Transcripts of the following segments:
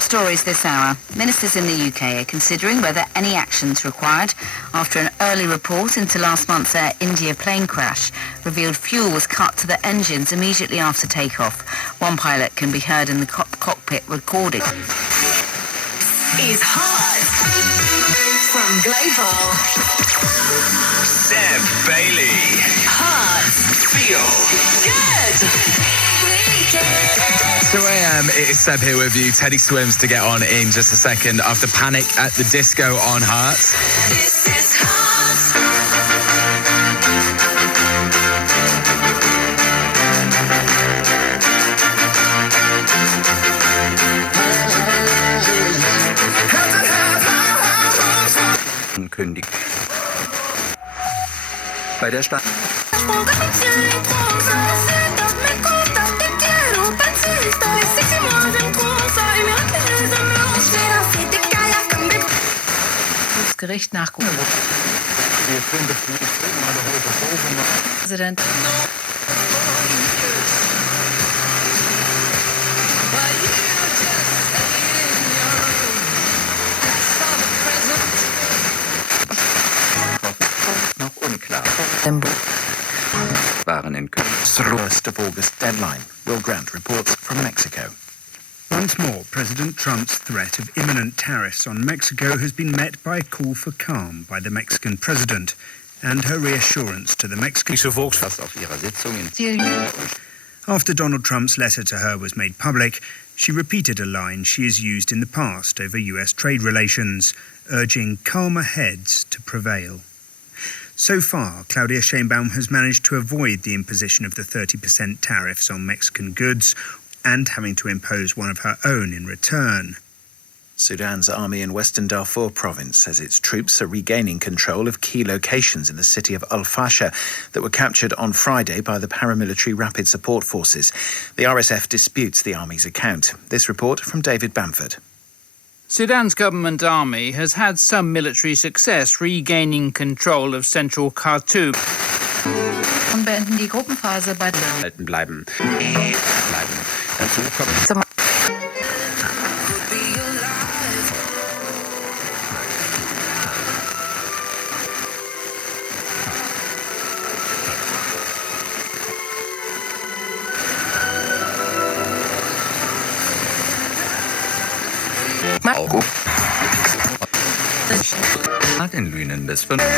Top stories this hour. Ministers in the UK are considering whether any action's required after an early report into last month's Air India plane crash revealed fuel was cut to the engines immediately after takeoff. One pilot can be heard in the cockpit recording. Is hot from Global. Seb Bailey. Hot. Feel Good. 2 a.m. It is Seb here with you. Teddy Swims to get on in just a second after Panic at the Disco on Hearts. This is hot. Kündigt. Bei der Stadt. Das Gericht nachgucken. Präsident. Noch unklar. Waren in Köln. 1st of August deadline. Will Grant reports from Mexico. Once more, President Trump's threat of imminent tariffs on Mexico has been met by a call for calm by the Mexican president and her reassurance to the Mexican... After Donald Trump's letter to her was made public, she repeated a line she has used in the past over US trade relations, urging calmer heads to prevail. So far, Claudia Sheinbaum has managed to avoid the imposition of the 30% tariffs on Mexican goods and having to impose one of her own in return. Sudan's army in Western Darfur province says its troops are regaining control of key locations in the city of Al Fasher that were captured on Friday by the paramilitary Rapid Support Forces. The RSF disputes the army's account. This report from David Bamford. Sudan's government army has had some military success regaining control of central Khartoum. Und beenden die Gruppenphase bei Bleiben. Dazu kommt...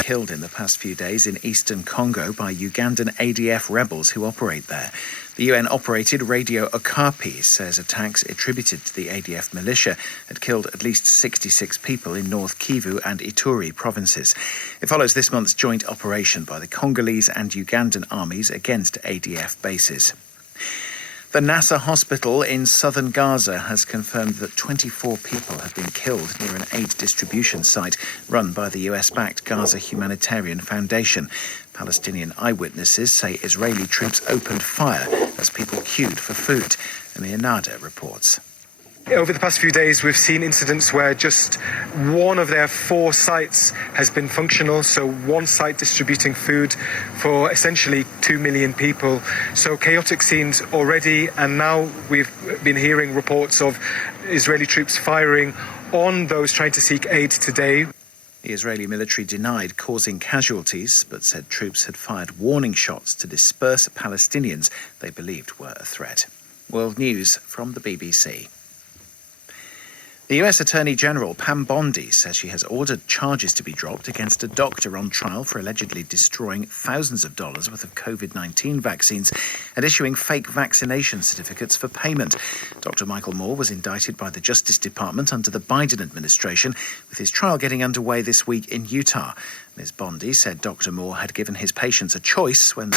Killed in the past few days in eastern Congo by Ugandan ADF rebels who operate there. The UN-operated Radio Okapi says attacks attributed to the ADF militia had killed at least 66 people in North Kivu and Ituri provinces. It follows this month's joint operation by the Congolese and Ugandan armies against ADF bases. The Nasser hospital in southern Gaza has confirmed that 24 people have been killed near an aid distribution site run by the US-backed Gaza Humanitarian Foundation. Palestinian eyewitnesses say Israeli troops opened fire as people queued for food. Amir Nada reports. Over the past few days, we've seen incidents where just one of their 4 sites has been functional, so one site distributing food for essentially 2 million people. So chaotic scenes already, and now we've been hearing reports of Israeli troops firing on those trying to seek aid today. The Israeli military denied causing casualties, but said troops had fired warning shots to disperse Palestinians they believed were a threat. World News from the BBC. The US Attorney General Pam Bondi says she has ordered charges to be dropped against a doctor on trial for allegedly destroying thousands of dollars worth of COVID-19 vaccines and issuing fake vaccination certificates for payment. Dr. Michael Moore was indicted by the Justice Department under the Biden administration, with his trial getting underway this week in Utah. Ms. Bondi said Dr. Moore had given his patients a choice when...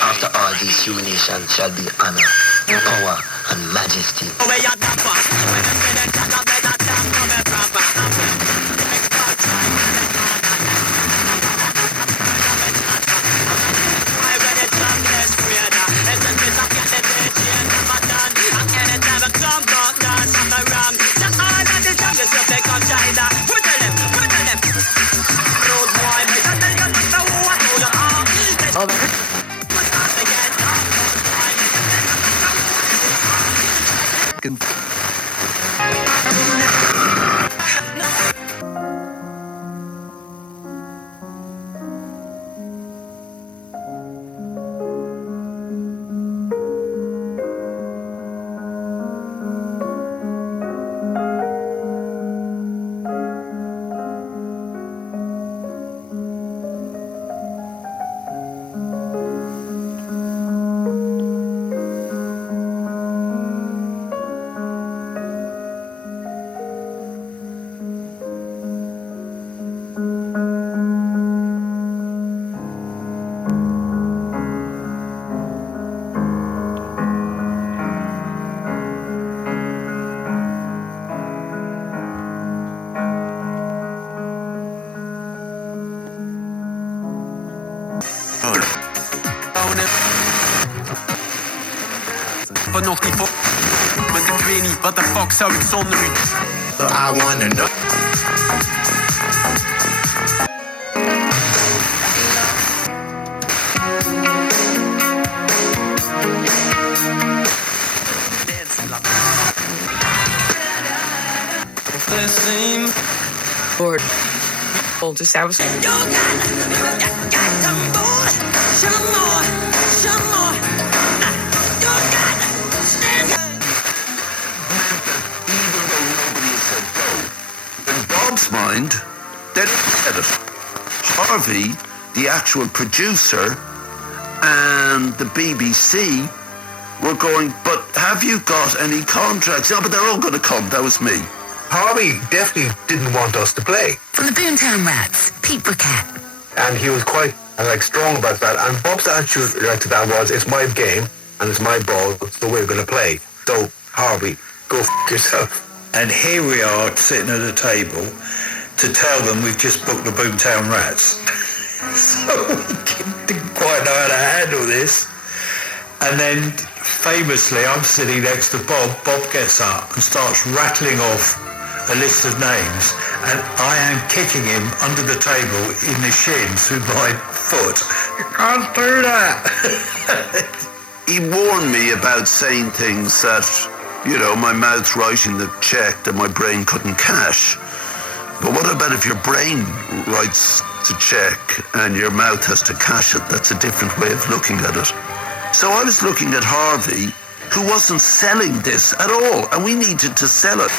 After all these humiliations shall be honor, power, and majesty. fucking... Maar nog niet voor. Want ik weet niet, wat de fuck zou ik zonder u? So I wanna know. Lord, old establishment. In Bob's mind, they said it. Harvey, the actual producer, and the BBC were going, but have you got any contracts? Yeah, but they're all going to come. That was me. Harvey definitely didn't want us to play. From the Boomtown Rats, Pete Brickett. And he was quite strong about that. And Bob's attitude to that was, it's my game and it's my ball, so we're going to play. So, Harvey, go f*** yourself. And here we are sitting at a table to tell them we've just booked the Boomtown Rats. So we didn't quite know how to handle this. And then famously, I'm sitting next to Bob. Bob gets up and starts rattling off a list of names, and I am kicking him under the table in the shins with my foot. You can't do that. He warned me about saying things that, you know, my mouth's writing the check that my brain couldn't cash. But what about if your brain writes the check and your mouth has to cash it? That's a different way of looking at it. So I was looking at Harvey, who wasn't selling this at all, and we needed to sell it.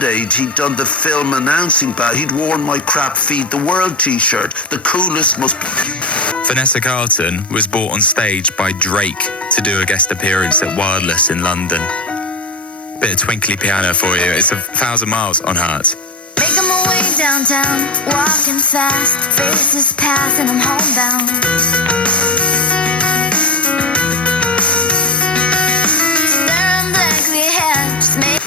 Age, he'd done the film announcing that he'd worn my crap Feed the World t-shirt, the coolest, most... Vanessa Carlton was brought on stage by Drake to do a guest appearance at Wildless in London. Bit of twinkly piano for you. It's 1,000 miles on Heart. Making my way downtown, walking fast, faces pass and I'm homebound. Staring blankly ahead, just make...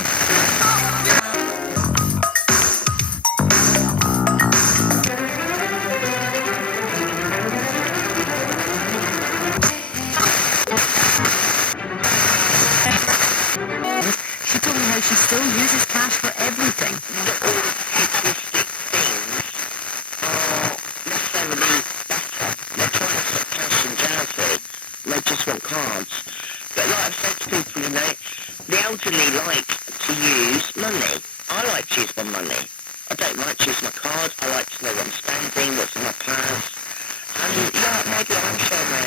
She still uses cash for everything. Not all futuristic things are necessarily better. They're trying to set cash and charity. They just want cards. But like I've said to people, you know, the elderly like to use money. I like to use my money. I don't like to use my cards. I like to know where I'm standing, what's in my purse. And yeah, maybe I'm showing my